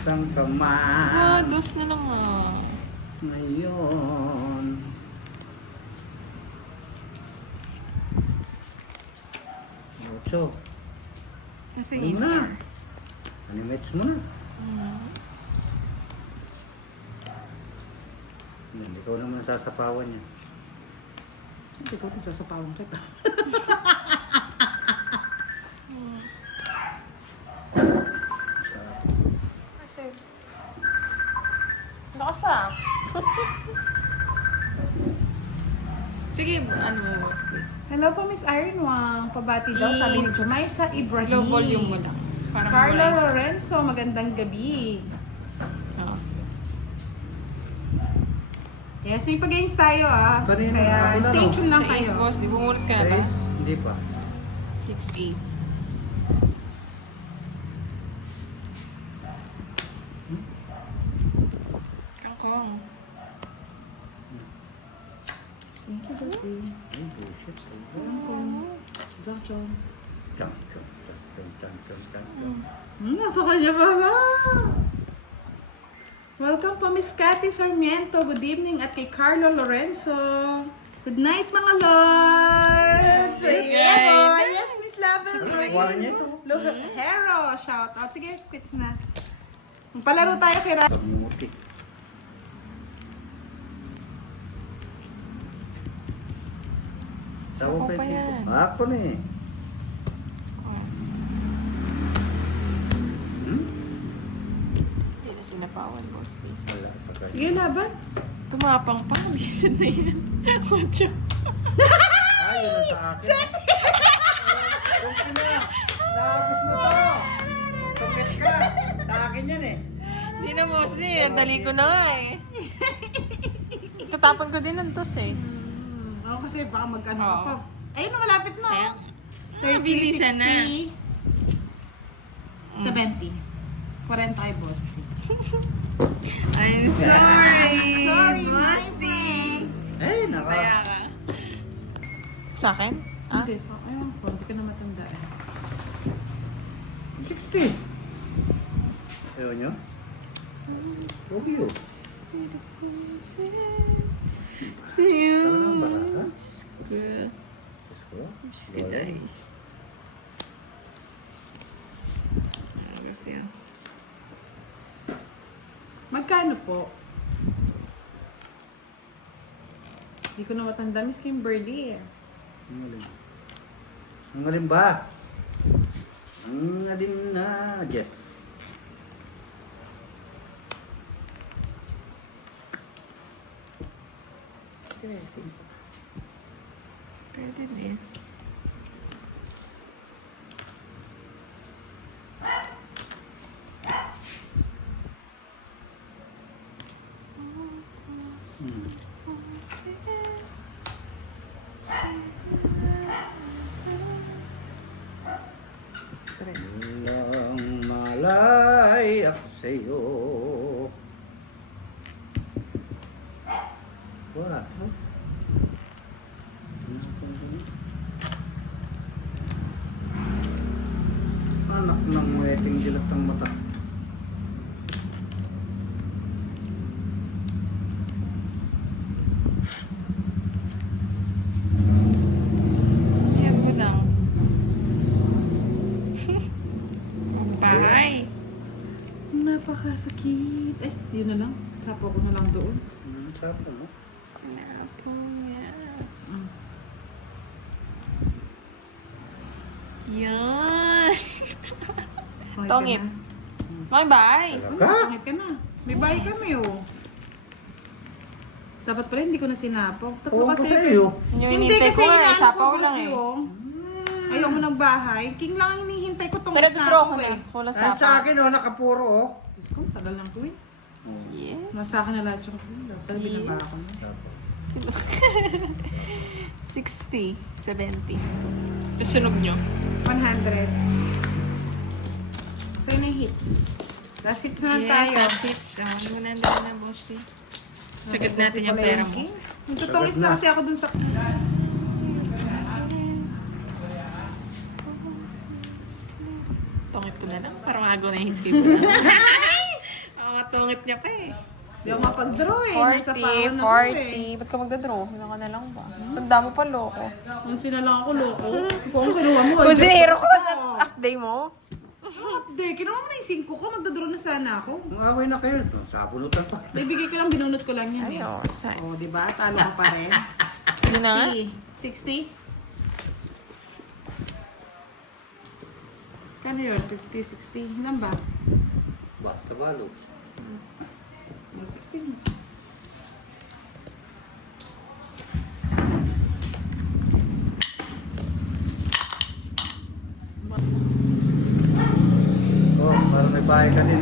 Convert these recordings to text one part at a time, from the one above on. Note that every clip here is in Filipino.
Saan ka man? Dos na lang Ngayon. Ocho. Kasi Ano mo na? Animates mo na. Yan, ikaw naman sasapawan niya. Hindi ko din sasapawan kita. Sarap. Kasi... Lakas ah. Sige, ano mo? Hello po, Miss Irene Wang. Pabati daw, sabi ni Jumaisa Ibrahim. Low volume mo lang. Para Carlo mawala yung- Lorenzo, magandang gabi. Oo. Yes, may pa-games tayo ah. Kanina, Kaya ako na, stay no? tuned lang Sa Ace kayo. Boss, di bumulit ka na ba? Guys, hindi pa. 6-8. Kangkong. Thank you, Bestie. Ay, bullshit. Jojo. Chang, chang, chang, chang, chang, chang, chang. Nasa kanya pa ba? Welcome po, Miss Cathy Sarmiento. Good evening at kay Carlo Lorenzo. Good night, mga lods! Good Yeah, night. boy! Yes, Miss Laban Wala niya ito. Hero, shout out. Sige, quits na. Palaro tayo kay Ra. Pagmuti. Tawa Ako pa pa ito. yan. Ako na eh. Oh. Hmm? Hindi na sinapawan, boss. Wala sa kanya. Sige, laban. Tumapang pa. Bisan na yan. 8. Ay, yun na sa akin. Kung na. Nakapos mo to. Pagkas ka. Sa akin yan eh. Hindi na, boss. Ang dali ko na eh. Tatapan ko din ng tos eh. Ako kasi baka mag-ano Oo. pa. Ayun na, malapit na. Ayan. 30, Bilisan na. 60, 70. 40 kay Boss. I'm sorry. Sorry, Bosti. Ay, naka. Kaya ka. Sa akin? Ah? Hindi, so, ayun po, hindi ka na matandaan. 60. Ayaw nyo? Obvio. To you. Ano nang baka? Good. Diyos ko. Diyos ko tayo. Gusto yan. Magkano po? Hindi ko na matanda, Miss Kimberly. Ang alin. Ang alin ba? Ang alin na, Jess. Seriously. Pwede din. Hmm. Tres. Nang malay ako sa'yo. Wala. Anak ng mueting dilat ng mata. Ayan ko lang. Bahay. Napakasakit. Eh, yun na lang. Tapo ko na lang doon. Sapo mo? Sinapo yan. Mm. Yan. Pangit ka Tongit. na. May bahay. Talaga? Pangit ka na. May bahay kami oh. Dapat pala hindi ko na sinapok. Tatlo Oo, kasi. sa'yo. Yung Hindi hinintay kasi ko eh. inaano ko Sapaw boss lang di eh. oh. Ayaw mo ng bahay. King lang ang hinihintay ko tong Pero na dodraw ko ako na. eh. Kula Ay, sa sapaw. akin oh, nakapuro oh. Diyos ko, tagal lang to eh. Yes. Nasa akin na lahat yung talaga Yes. binaba ako na. Sapo. 60, 70. Tapos sunog nyo. 100. So yun yung hits. Last hits na lang tayo. Last hits. Hindi mo na ang dami na, boss. Sagad natin yung pera mo. Tutong hits na kasi ako dun sa... Tongit ko na lang. Parang agaw na yung hits kayo. pangit niya pa eh. Di ako mapag-draw eh. Nasa 40, pahan ako eh. 40. Ba't ka magdadraw? Ilan ka na lang ba? Tanda mo pa, loko. Kung sinalang ako, loko. Kung ang kinuha mo, Kung adjust zero ko ka pa. na update mo? Hindi, kinuha mo na yung 5 ko. Magdadraw na sana ako. Kung away na kayo, sabunutan pa. Ibigay ko lang, binunot ko lang yan eh. Ayun, saan? Oh, di ba? Talo ka pa rin. Yun na nga. 60? Kano yun? 50, 60? Ilan ba? Ba, kabalo. Oh, 16. Oh, parang may bahay ka din.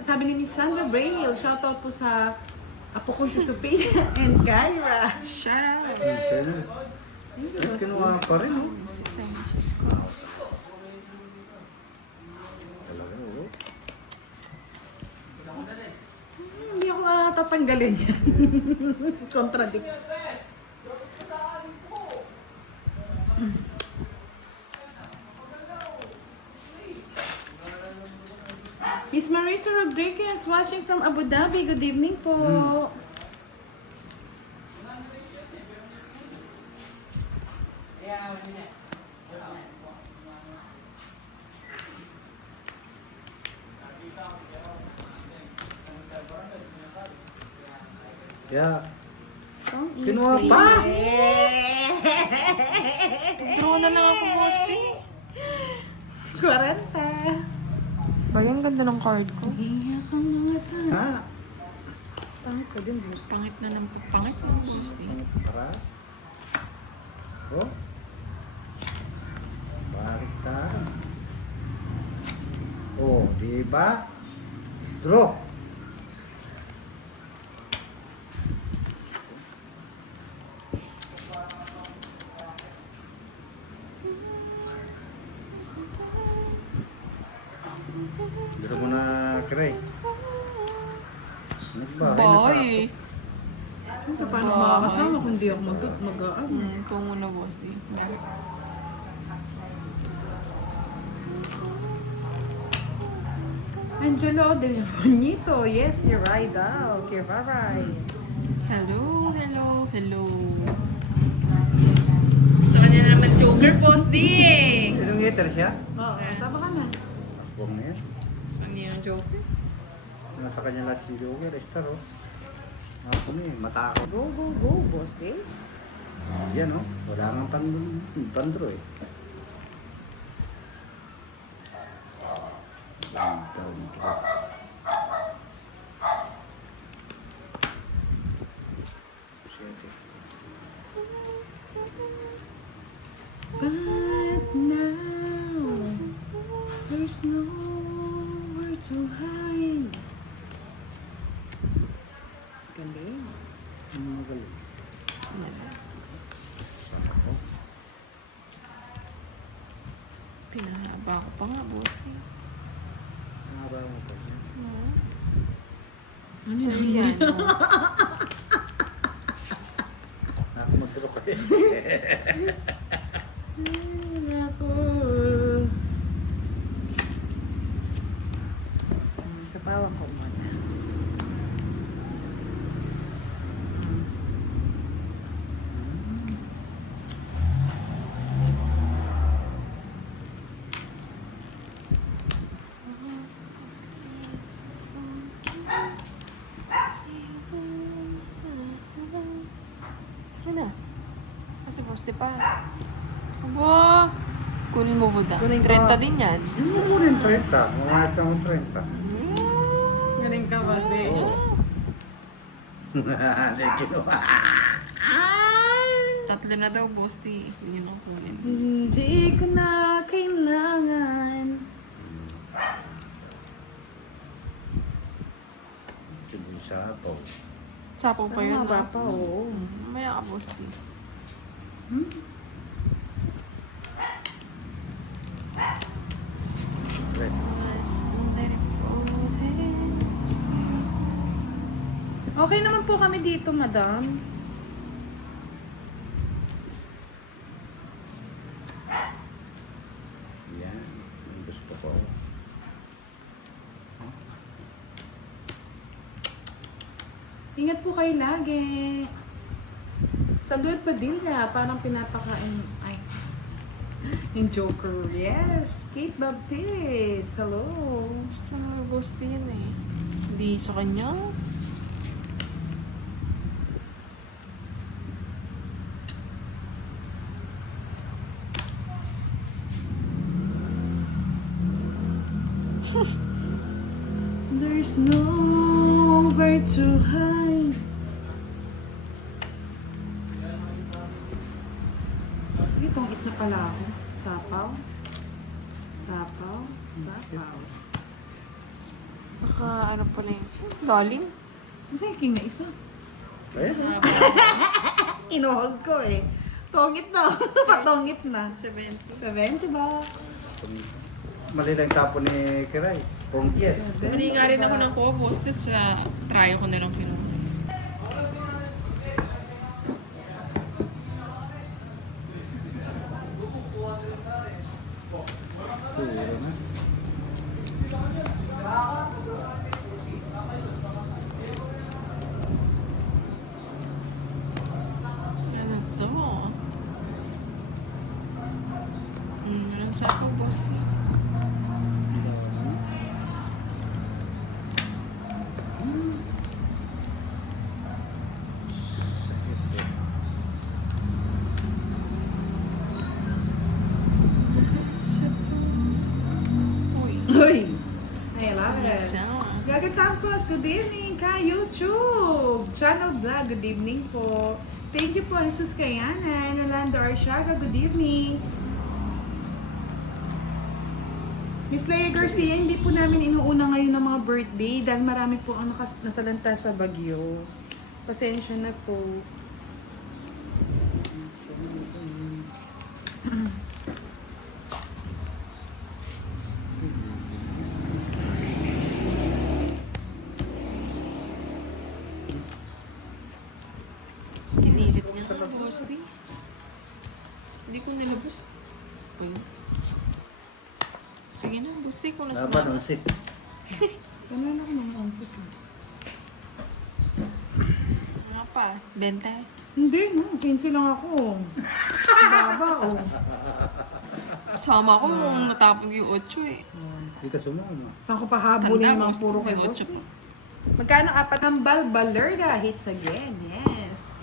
Sabi ni Miss Sandra Braille, shoutout po sa apo ko si Sophia and Kyra. Shut up. Minsan. Ay, kinuha pa rin, oh. Talaga, oh. Hindi ako tatanggalin yan. Contradict. Miss Marisa Rodriguez watching from Abu Dhabi. Good evening po. Yeah. Kinuha pa? Draw na lang ako, Bosti. 40. Ba, yan ganda ng card ko. Iyak ang mga tao. Ha? Pangit ka din, boss. Pangit na ng pangit mo, boss. Para? Oh? Bakit ka? Oh, di ba? Draw. Dito mo na, Kiray. Nagbahay na pa ako. Boy. Paano makakasama kung di ako mag-aan? Kung muna, Bosti. Angelo Del Bonito. Yes, you're right daw. You're right. Hello, hello, hello. Gusto ka niya naman joker, boss di eh. Sinong hater siya? Oo, tama ka na. Huwag na yan. Saan niya yung joker? Nasa kanya lahat si Joker, Star, oh. Ako na eh, mata ako. Go, go, go, boss day. Yan, oh. Wala nga pandro eh. But now, there's nowhere to hide. Ganda yun. Ano magaling? Pinahaba ko pa nga, boss di. Haba mo pa yan. Ano na yan? Ako magduro ka eh. Ako. Kapawa ko muna. Ano? Kasi Bosti pa. Aba! Kunin mo ba da? Kunin ko. 30 din yan. Yung mo rin 30. Mga ito mo 30. Galing ka, boss day. Hindi kinuha. Tatlo na daw, boss di. Yun ang kunin. Hindi ko na kailangan. Sige sa ako. Sapaw pa yun. Tama ba ah. pa, oo. Mamaya ka, Bosti. Okay naman po kami dito, madam. Yan. Yung gusto ko. Ingat po kayo lagi. Salud Padilla, parang pinapakain. Ay. Yung Joker. Yes. Kate Baptiste. Hello. Gusto na Bosti yan eh. Hindi sa kanya. There's nowhere to hide. Itong it na pala ako. Sapaw. Sapaw. Sapaw. Baka ano pala yung lalim. Kasi king na isa. Ayan. Inuhog ko eh. Tongit na. Patongit na. 70. 70 bucks. Mali lang tapo ni Kiray. Pongkiyet. Mali nga rin ako ng co-posted sa try ko na lang kinuha. Suro na. Ano to? Walang sa ako, boss. Uy. Uy! I love it. Isa. Gagatapos, good evening ka YouTube! Channel Vlog, good evening po. Thank you po, Jesus Kayana, Rolando Arsiaga, good evening. Miss Leia Garcia, hindi po namin inuuna ngayon ng mga birthday dahil marami po ang nasalanta sa Bagyo. Pasensya na po. Pinilit niya ako, boss. Hindi ko nilabas. Uy. Sige na, boss. Di ko na Laban sumama. ng sit. Ano na ako ng concept? Nga pa. Benta. Hindi, no. 15 lang ako. Baba, oh. Sama ko kung natapog yung 8 eh. Hindi ka sumama. Saan ko pa habulin yung mga boss. puro May kayo? 8 pa. Magkano apat ang Balbalerga hits again? Yes.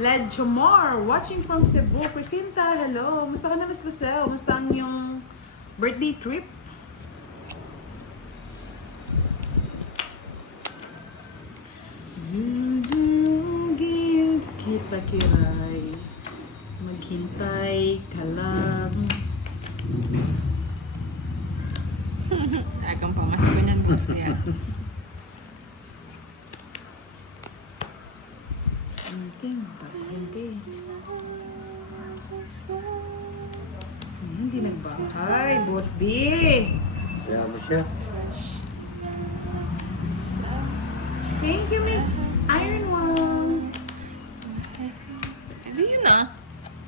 Led Chomor, watching from Cebu. Presinta, hello. Musta ka na, Miss Lucelle? Musta ang yung birthday trip? Kita kiray, maghintay ka lang. Agang pamasko niyan, boss. Niya. Hindi nagbahay, Boss D. Kaya mo siya. Thank you, Miss Iron Wong. Hindi yun ah.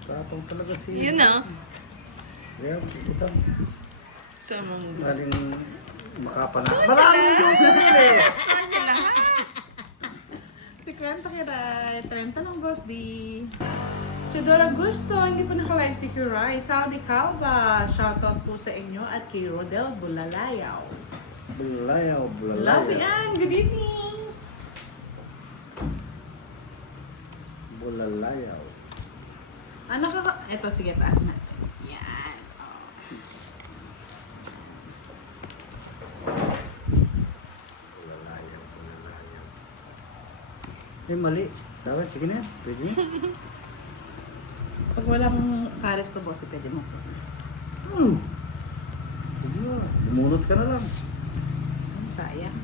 Tapang talaga si... Yun ah. Kaya mo siya. Sa mga boss. Maling makapana. Maraming joke na rin eh. Si Kwento Kiray, 30 lang, Boss D. Chidora Gusto, hindi pa naka-live si Kiray. Saldi Calva, shoutout po sa inyo at kay Rodel Bulalayaw. Bulayaw, Love bulayaw. yan, good evening. Bulalayaw. Ano ka? Ito, sige, taas natin. Yan. Bulalayaw, bulalayaw. Eh, mali. Dapat, sige na. Pwede na. Pag walang pares to, Boss, pwede mo. Sige na. Bumunot ka na lang. Sayang.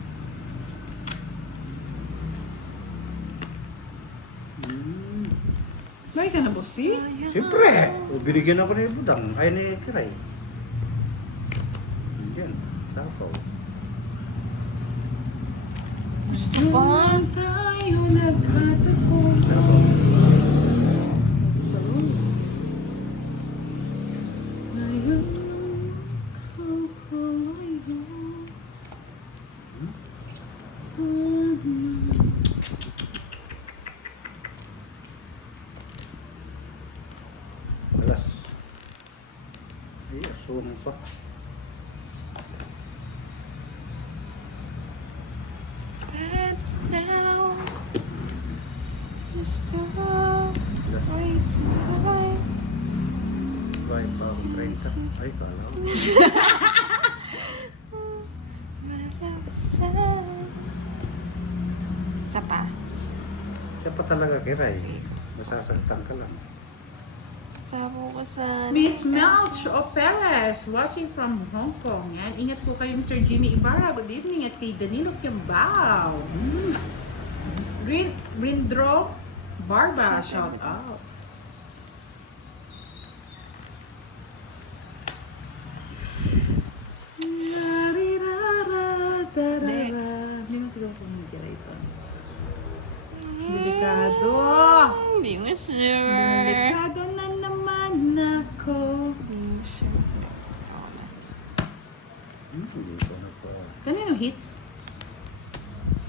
May ka na, Boss D? Siyempre. O, binigyan ako ni Budang. Ay, ni Kiray. Yan. Tapaw. Gusto pa. Tayo nagkatako. Ngayon kakalayo. Sana. Alas. Ay, asumang pa. But now, just wait tonight. Bye, pa ako 30. Ay, kala ko. Isa pa. Siya pa talaga kiray. Masasaktan ka lang. Sa bukasan. Miss Melch O. Perez, watching from Hong Kong. Yan. Ingat po kayo, Mr. Jimmy Ibarra. Good evening. At kay Danilo Kiambao. Rindro Barba, shout out. Hindi mo siguro kung hindi ito. Delikado. Hindi mo sure. Delikado na naman ako. Hindi mo sure. Hindi ko na pa. Kanino hits?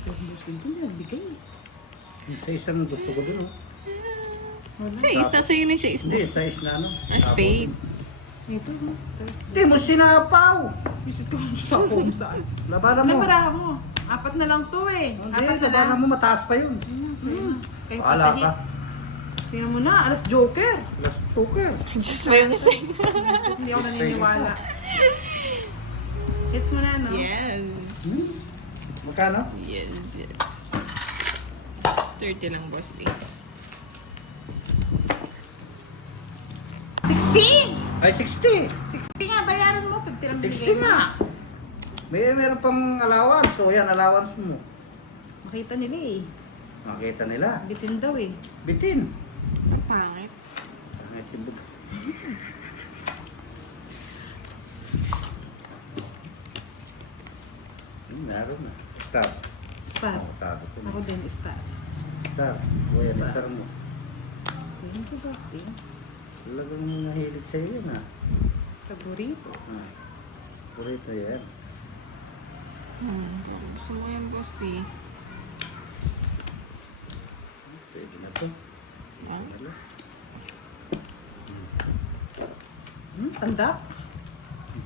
Yung Muslim ko na nagbigay. Sa isang gusto ko dun, oh. Wala. Sais, nasa yun yung sais mo. Hindi, sa is na ano. A spade. Ito, no? Tapos, Hindi mo sinapaw. visit ko sa kung saan. Labanan mo. Labarahan mo. Apat na lang to eh. Hindi, Apat na lang. labanan mo, mataas pa yun. Kayo pa Wala sa ka. hits. Tingnan mo na, alas joker. Alas tuker. Just ba yung isa? Hindi ako naniniwala. Hits mo na, no? Yes. Magkano? Yes, yes. 30 lang, boss. 16! Ay, 60. 60 nga, bayaran mo. 50 lang 60 nga. Meron pang allowance. So, yan, allowance mo. Makita nila eh. Makita nila. Bitin daw eh. Bitin. Pangit. Pangit yung bug. Naroon na. Star. Star. Sabi ko na. Ako din, star. Star. Kuya, Star. star mo. Thank you, Basti. Talagang nahilig sa'yo yun, ha? Paborito. Ah. Purito yan. Gusto mo yan, boss. Pwede na to. Ah? Wala. Tanda.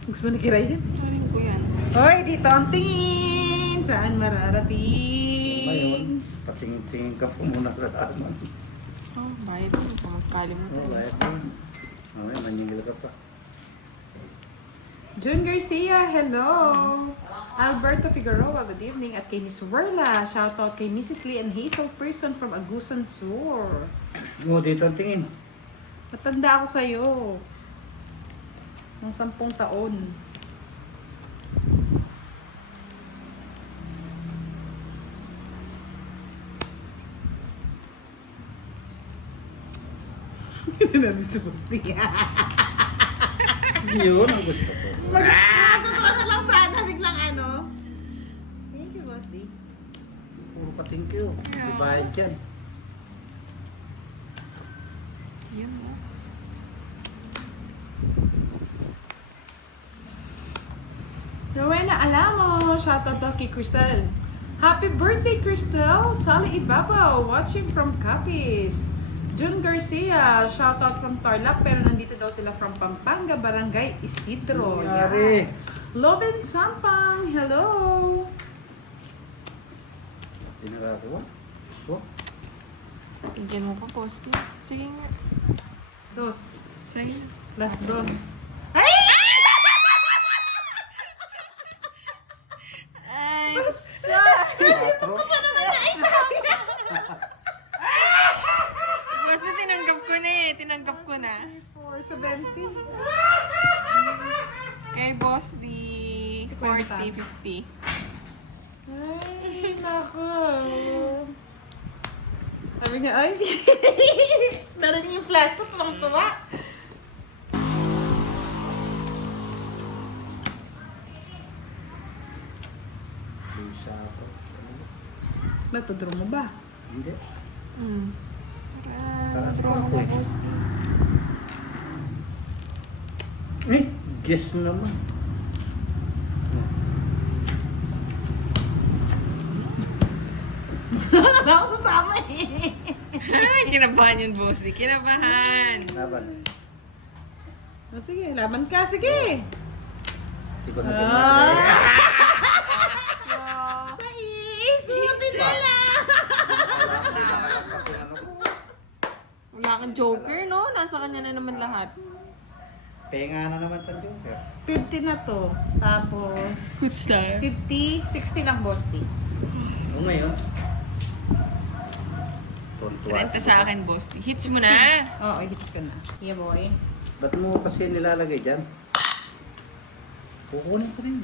Gusto ni Kiray yan. Sarin ko yan. Hoy, dito ang tingin. Saan Ngayon, mararating? patingin-tingin ka po muna sa laman. Oh, bayad mo. Pagkalimutan. Oh, bayad ka. Mamaya, maningil ka pa. June Garcia, hello! Alberto Figueroa, good evening. At kay Miss Werla, shoutout kay Mrs. Lee and Hazel Person from Agusan Sur. Oh, dito ang tingin. Matanda ako sa'yo. Ng 10 taon. Namiss si Bosti. Yun ang gusto ko. Magtuturo na lang sana, biglang ano. Thank you, Bosti. Puro pa thank you. Di bayad yan. Yun mo. Rowena Alamo, shoutout daw kay Crystal. Happy birthday, Crystal! Sally Ibabaw, watching from Capiz. June Garcia, shoutout from Tarlac, pero nandito daw sila from Pampanga, Barangay Isidro. Nangyari. Yan. Loven Sampang, hello! Di nakagawa. So, Tigyan mo pa, boss. Sige nga. Dos. Sige na. Last dos. Ay! Ay, Sorry! 4. boss, tinanggap ko na eh. Tinanggap ko na. 470. Kay boss, di 50. 40, 50. Ay, nako. Sabi niya, ay. Narinig yung plastic, tuwang-tuwa. Isa ako. Ba't draw mo ba? Hindi. Hmm. Para Draw ako mo eh. Bosti. Eh, guess naman. Wala ako sasama eh. Ay, kinabahan yun, boss. Di kinabahan. Laban. O sige, laban ka. Sige. Hindi ko na Ah! pinag- Sais! Sumatin na lang! Wala kang joker, no? Nasa kanya na naman lahat. Penga na naman tayo. 50 na to. Tapos, What's that? 50, 60 lang, Bosti. O ngayon. Tontuwa. Renta sa akin, boss. Hits mo na. Oo, hits ka na. Yeah, boy. Ba't mo kasi nilalagay dyan? Kukunin ko rin.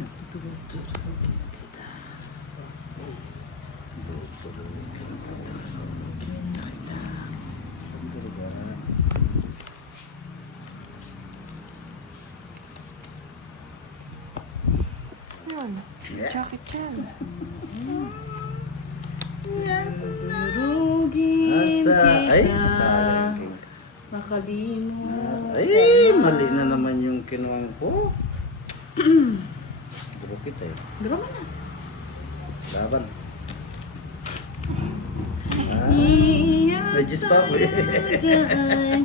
Yan. Yeah. Jacket yan. Durugin Asa? Ay, kita. sayang. Makalino. Ay, mali na naman yung kinuha ko. Burukit eh. Draw mo na. Laban. Iiyak May gis pa ako eh. tayo dyan.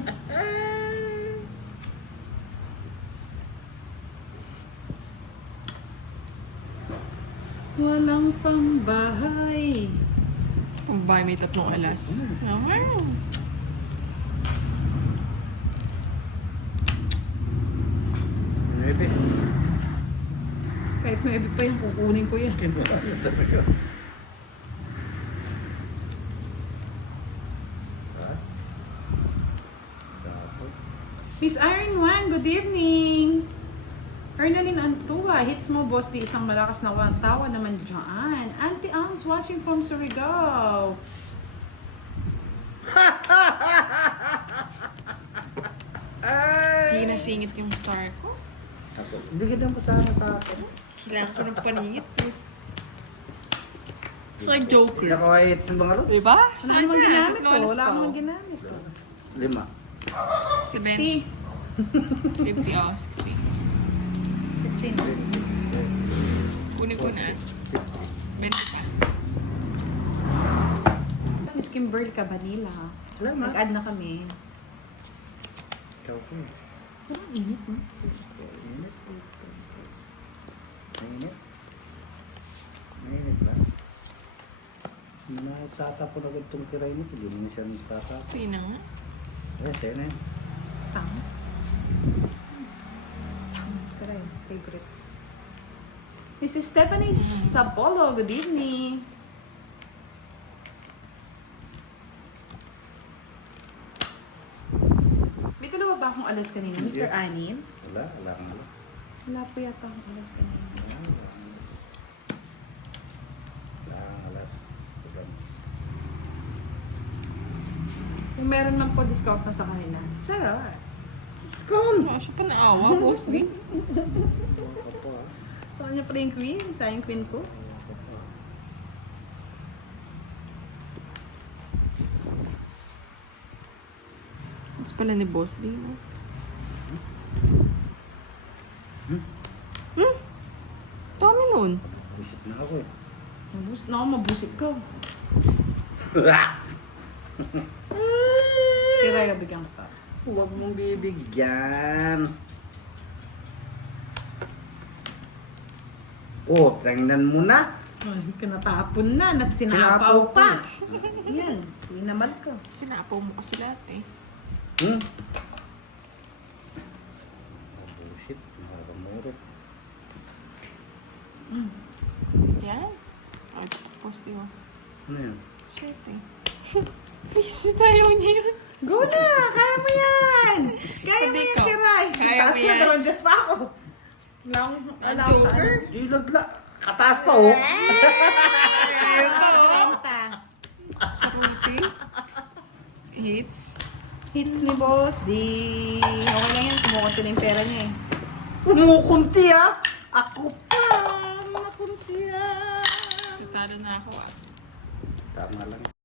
Walang pambahay. Kung ba may tatlong alas. Wow. Maybe. Kahit may pa yung kukunin ko yan. Kinuha na talaga. Dapat. Miss Iron One, good evening. Ernalyn Antua, hits mo boss di isang malakas na tawa naman dyan. Auntie Alms watching from Surigao. Hindi nasingit yung star ko. Ako. Hindi ka mo sana ako. Kailangan ko ng paningit. Boss. It's like Joker. Hindi ako kahit sa mga lods. Diba? Wala namang ginamit ko. Wala namang ginamit ko. 5. 60. 50, oh, 60. 16. Kunin ko na. 20 pa. Miss Kimberly Cabanilla. Salamat. Nag-add na kami. Ikaw ko. Parang init, no? Mainit. Mainit ba? Natatapon ako itong kiray nito. Hindi mo siya natatapon. Ito na nga. Eh, sa'yo na yun. Tama. Tara yun, favorite. Mrs. Stephanie Sapolo, good evening. May dalawa ba akong alas kanina, Mr. Yes. Anin? Wala, wala kang alam. Wala po yata akong alas kanina. Wala kang alas. Kung meron man po discount na sa kanila. Sarap. Oh, siya pa naawa, boss. Wala ka po ah. Sa kanya pala yung queen. Sayang queen ko. Wala ka po ah. It's pala ni Boss D. No? Dami nun. Visit na ako eh. Mabusit ka. Tira yung bigyan ka. Huwag mong bibigyan. Oh, tingnan mo na. Ay, kanatapon na. Sinapaw Sinapaw pa. Yan. Inamal ko. Sinapaw mo kasi lahat eh. Hmm? Oh, bullshit. Nakakamurot. Yan. Oh, post di ba? Ano yun? Shit eh. Please, tayo niya yun. Go na! Kaya mo yan! Kaya mo Hindi yan, ko. Kiray. Kaya Taas mo mo, yan. Doronjas pa ako. Lang, Ang Joker? Di lagla. Kataas pa oh. Kaya pa, 30. Sa Ruti. Hits. Hits ni boss, di... Okay lang yan, kumukunti na yung pera niya eh. Umukunti ah. Ako pa. Nakunti ah. Titalo na ako ah. Tama lang.